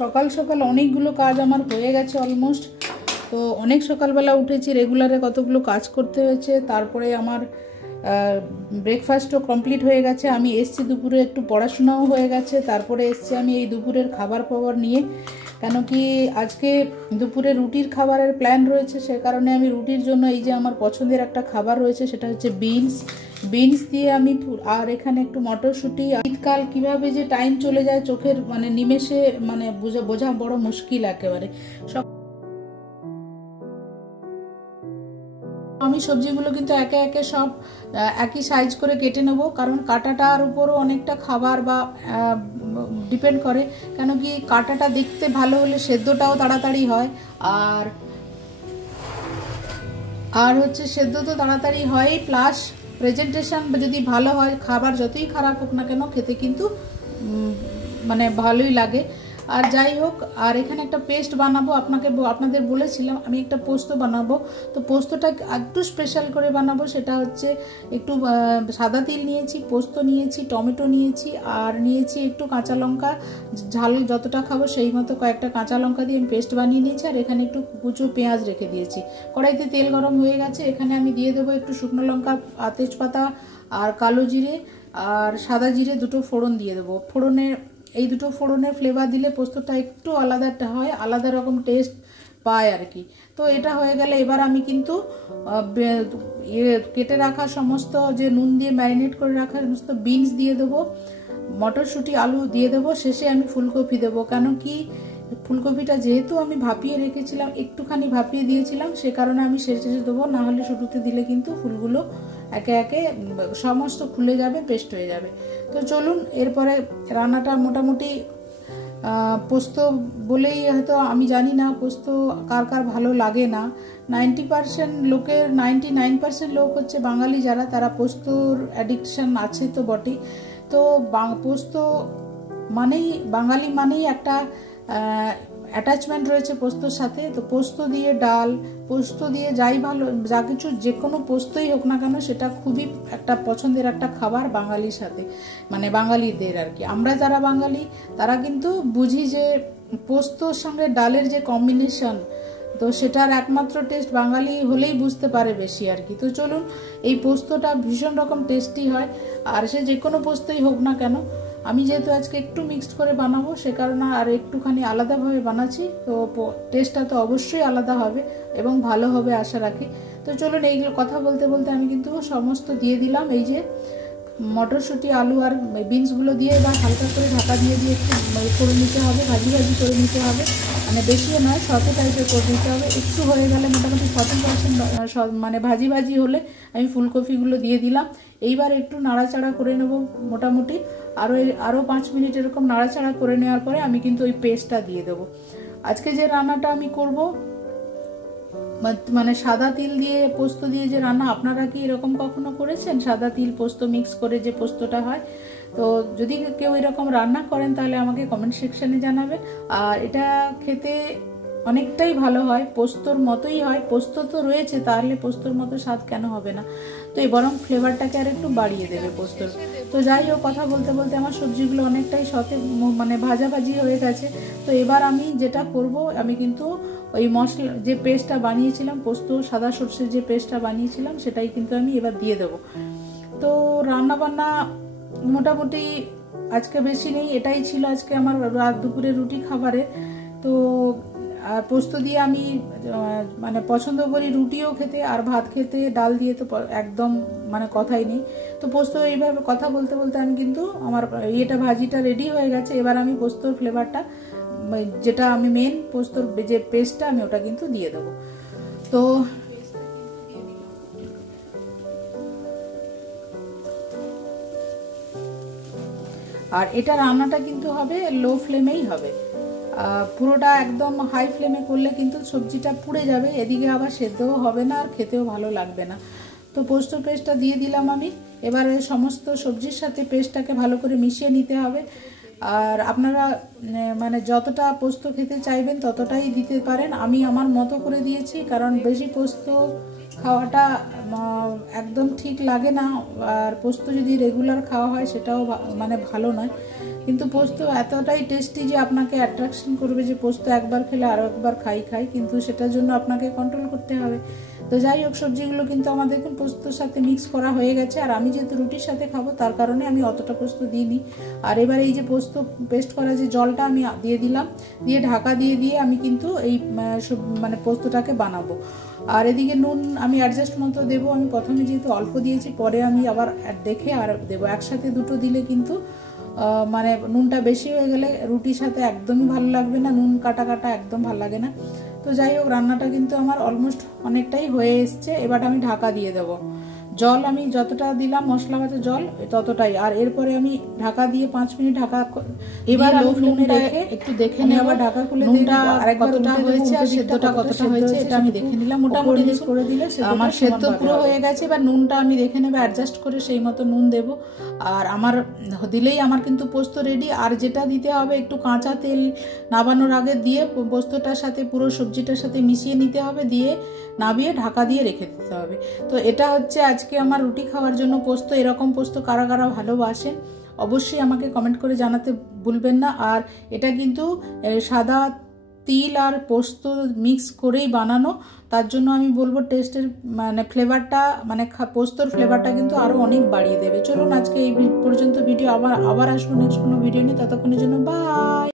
সকাল সকাল অনেকগুলো কাজ আমার হয়ে গেছে অলমোস্ট। তো অনেক সকালবেলা উঠেছি, রেগুলারে কতগুলো কাজ করতে হয়েছে। তারপরে আমার ব্রেকফাস্টও কমপ্লিট হয়ে গেছে। আমি এসছি দুপুরে, একটু পড়াশোনাও হয়ে গেছে। তারপরে এসছি আমি এই দুপুরের খাবার পাবার নিয়ে, কেন কি আজকে দুপুরে রুটির খাবারের প্ল্যান রয়েছে। সে কারণে আমি রুটির জন্য এই যে আমার পছন্দের একটা খাবার রয়েছে, সেটা হচ্ছে বিনস দিয়ে আমি, আর এখানে একটু মটরশুঁটি। শীতকাল কীভাবে যে টাইম চলে যায় চোখের মানে নিমেষে, মানে বোঝা বড় মুশকিল একেবারে। আমি সবজিগুলো কিন্তু একে একে সব একই সাইজ করে কেটে নেব, কারণ কাটাটার উপরও অনেকটা খাবার বা ডিপেন্ড করে। কেন কি কাটাটা দেখতে ভালো হলে সেদ্ধটাও তাড়াতাড়ি হয়, আর হচ্ছে সেদ্ধ তো তাড়াতাড়ি হয়, প্লাস প্রেজেন্টেশন যদি ভালো হয়, খাবার যতই খারাপ হোক না কেন খেতে কিন্তু মানে ভালোই লাগে। আর যাই হোক, আর এখানে একটা পেস্ট বানাবো। আপনাদের বলেছিলাম আমি একটা পোস্ত বানাবো। তো পোস্তটা একটু স্পেশাল করে বানাবো। সেটা হচ্ছে একটু সাদা তিল নিয়েছি, পোস্ত নিয়েছি, টমেটো নিয়েছি, আর নিয়েছি একটু কাঁচা লঙ্কা। ঝাল যতটা খাবো সেই মতো কয়েকটা কাঁচা লঙ্কা দিয়ে আমি পেস্ট বানিয়ে নিয়েছি। আর এখানে একটু কুচো পেঁয়াজ রেখে দিয়েছি। কড়াইতে তেল গরম হয়ে গেছে, এখানে আমি দিয়ে দেবো একটু শুকনো লঙ্কা, তেজপাতা আর কালো জিরে আর সাদা জিরে দুটো ফোড়ন দিয়ে দেবো। এই দুটো ফোড়নের ফ্লেভার দিলে পোস্তটা একটু আলাদা হয়, আলাদা রকম টেস্ট পায় আর কি। তো এটা হয়ে গেলে এবার আমি কিন্তু কেটে রাখা সমস্ত, যে নুন দিয়ে ম্যারিনেট করে রাখা সমস্ত বিনস দিয়ে দেবো, মটরশুঁটি আলু দিয়ে দেবো, শেষে আমি ফুলকপি দেবো। কেন কি ফুলকপিটা যেহেতু আমি ভাপিয়ে রেখেছিলাম, একটুখানি ভাপিয়ে দিয়েছিলাম, সে কারণে আমি শেষে দেবো। না হলে শুরুতে দিলে কিন্তু ফুলগুলো একে একে সমস্ত খুলে যাবে, পেস্ট হয়ে যাবে। তো চলুন, এরপরে রান্নাটা মোটামুটি পোস্ত বলেই হয়তো, আমি জানি না পোস্ত কার কার ভালো লাগে না। 99% লোক হচ্ছে বাঙালি যারা, তারা পোস্তর অ্যাডিকশন আছে তো বটেই। তো পোস্ত মানেই, বাঙালি মানেই একটা অ্যাটাচমেন্ট রয়েছে পোস্তর সাথে। তো পোস্ত দিয়ে ডাল, পোস্ত দিয়ে যা কিছু, যে কোনো পোস্তই হোক না কেন, সেটা খুবই একটা পছন্দের একটা খাবার বাঙালির সাথে, মানে বাঙালিদের আর কি। আমরা যারা বাঙালি তারা কিন্তু বুঝি যে পোস্তর সঙ্গে ডালের যে কম্বিনেশন, তো সেটার একমাত্র টেস্ট বাঙালি হলেই বুঝতে পারে বেশি আর কি। তো চলুন, এই পোস্তটা ভীষণ রকম টেস্টি হয়, আর সে যে কোনো পোস্তই হোক না কেন। আমি যেহেতু আজকে একটু মিক্সড করে বানাবো, সে কারণে আর একটুখানি আলাদাভাবে বানাচ্ছি। তো টেস্টটা তো অবশ্যই আলাদা হবে এবং ভালো হবে আশা রাখি। তো চলুন, এইগুলো কথা বলতে বলতে আমি কিন্তু সমস্ত দিয়ে দিলাম। এই যে মটরশুঁটি, আলু আর বিনসগুলো দিয়ে এবার হালকা করে ঢাকা দিয়ে একটু করে নিতে হবে, ভাজি করে নিতে হবে। মানে বেশিও নয়, শর্ট টাইপের করে নিতে হবে। একটু হয়ে গেলে মোটামুটি 40% মানে ভাজি হলে আমি ফুলকপিগুলো দিয়ে দিলাম। এইবার একটু নাড়াচাড়া করে নেব মোটামুটি, আরও 5 মিনিট এরকম নাড়াচাড়া করে নেওয়ার পরে আমি কিন্তু ওই পেস্টটা দিয়ে দেবো। আজকে যে রান্নাটা আমি করব, মানে সাদা তিল দিয়ে পোস্ত দিয়ে যে রান্না, আপনারা কি এরকম কখনো করেছেন? সাদা তিল পোস্ত মিক্স করে যে পোস্তটা হয়। তো যদি কেউ এরকম রান্না করেন তাহলে আমাকে কমেন্ট সেকশনে জানাবেন। আর এটা খেতে অনেকটাই ভালো হয়, পোস্তর মতোই হয়। পোস্ত তো রয়েছে, তাহলে পোস্তর মতো স্বাদ কেন হবে না? তো এই বরং ফ্লেভারটাকে আর একটু বাড়িয়ে দেবে পোস্তর। তো যাই হোক, কথা বলতে বলতে আমার সবজিগুলো অনেকটাই মানে ভাজি হয়ে গেছে। তো এবার আমি যেটা করব, আমি কিন্তু ওই মশলা যে পেস্টটা বানিয়েছিলাম, পোস্ত সাদা সর্ষের যে পেস্টটা বানিয়েছিলাম, সেটাই কিন্তু আমি এবার দিয়ে দেবো। তো রান্না বান্না মোটামুটি আজকে বেশি নেই, এটাই ছিল আজকে আমার রাত দুপুরে রুটি খাবারে। তো আর পোস্ত দিয়ে আমি মানে পছন্দ করি রুটিও খেতে আর ভাত খেতে, ডাল দিয়ে তো একদম মানে কথাই নেই। তো পোস্ত এইভাবে কথা বলতে বলতে আমি কিন্তু আমার ভাজিটা রেডি হয়ে গেছে। এবার আমি পোস্তর ফ্লেভারটা, যেটা আমি মেন পোস্তর যে পেস্টটা, আমি ওটা কিন্তু দিয়ে দেবো। তো আর এটা রান্নাটা কিন্তু হবে লো ফ্লেমেই হবে, পুরোটা একদম হাই ফ্লেমে করলে কিন্তু সবজিটা পুড়ে যাবে, এদিকে আবার সেদ্ধও হবে না আর খেতেও ভালো লাগবে না। তো পোস্ত পেস্টটা দিয়ে দিলাম আমি। এবারে সমস্ত সবজির সাথে পেস্টটাকে ভালো করে মিশিয়ে নিতে হবে। আর আপনারা মানে যতটা পোস্ত খেতে চাইবেন ততটাই দিতে পারেন। আমি আমার মতো করে দিয়েছি, কারণ বেশি পোস্ত খাওয়াটা একদম ঠিক লাগে না। আর পোস্ত যদি রেগুলার খাওয়া হয় সেটাও মানে ভালো নয়, কিন্তু পোস্ত এতটাই টেস্টি যে আপনাকে অ্যাট্রাকশন করবে যে পোস্ত একবার খেলে আরও একবার খাই, কিন্তু সেটার জন্য আপনাকে কন্ট্রোল করতে হবে। তো যাই হোক, সবজিগুলো কিন্তু আমাদের পোস্তর সাথে মিক্স করা হয়ে গেছে। আর আমি যেহেতু রুটির সাথে খাবো তার কারণে আমি অতটা পোস্ত দিইনি। আর এবার এই যে পোস্ত পেস্ট করা যে জলটা আমি দিয়ে দিলাম, দিয়ে ঢাকা দিয়ে আমি কিন্তু এই মানে পোস্তটাকে বানাবো। আর এদিকে নুন আমি অ্যাডজাস্ট মতো দেবো। আমি প্রথমে যেহেতু অল্প দিয়েছি, পরে আমি আবার দেখে আর দেবো। একসাথে দুটো দিলে কিন্তু মানে নুনটা বেশি হয়ে গেলে রুটির সাথে একদমই ভালো লাগবে না, নুন কাটা একদম ভালো লাগে না। তো যাই হোক, রান্নাটা কিন্তু আমার অলমোস্ট অনেকটাই হয়ে এসছে। এবার আমি ঢাকা দিয়ে দেবো। জল আমি যতটা দিলাম মশলা ভাজা জল ততটাই, আর এরপরে আমি ঢাকা দিয়ে 5 মিনিট ঢাকা। এবার লো ফ্লেমে রেখে একটু দেখে নেব, আবার ঢাকা খুলে নুনটা কতটা হয়েছে আর সেদ্ধটা কতটা হয়েছে এটা আমি দেখে নিলাম। মোটামুটি করে দিলে আমার সেদ্ধ পুরো হয়ে গেছে। এবার নুনটা আমি দেখে নেব, অ্যাডজাস্ট করে সেই মতো নুন দেব। আর আমার দিলেই আমার কিন্তু পোস্ত রেডি। আর যেটা দিতে হবে, একটু কাঁচা তেল নাবানোর আগে দিয়ে পোস্তটার সাথে পুরো সবজিটার সাথে মিশিয়ে নিতে হবে, দিয়ে নাবিয়ে ঢাকা দিয়ে রেখে দিতে হবে। তো এটা হচ্ছে আজকে আমার রুটি খাওয়ার জন্য পোস্ত। এরকম পোস্ত কারা কারা ভালোবাসেন অবশ্যই আমাকে কমেন্ট করে জানাতে ভুলবেন না। আর এটা কিন্তু সাদা তিল আর পোস্ত মিক্স করেই বানানো, তার জন্য আমি বলবো টেস্টের মানে ফ্লেভারটা, মানে পোস্তর ফ্লেভারটা কিন্তু আরও অনেক বাড়িয়ে দেবে। চলুন আজকে এই পর্যন্ত ভিডিও, আবার আসবো নেক্সট কোনো ভিডিও নিয়ে। ততক্ষণের জন্য বাই।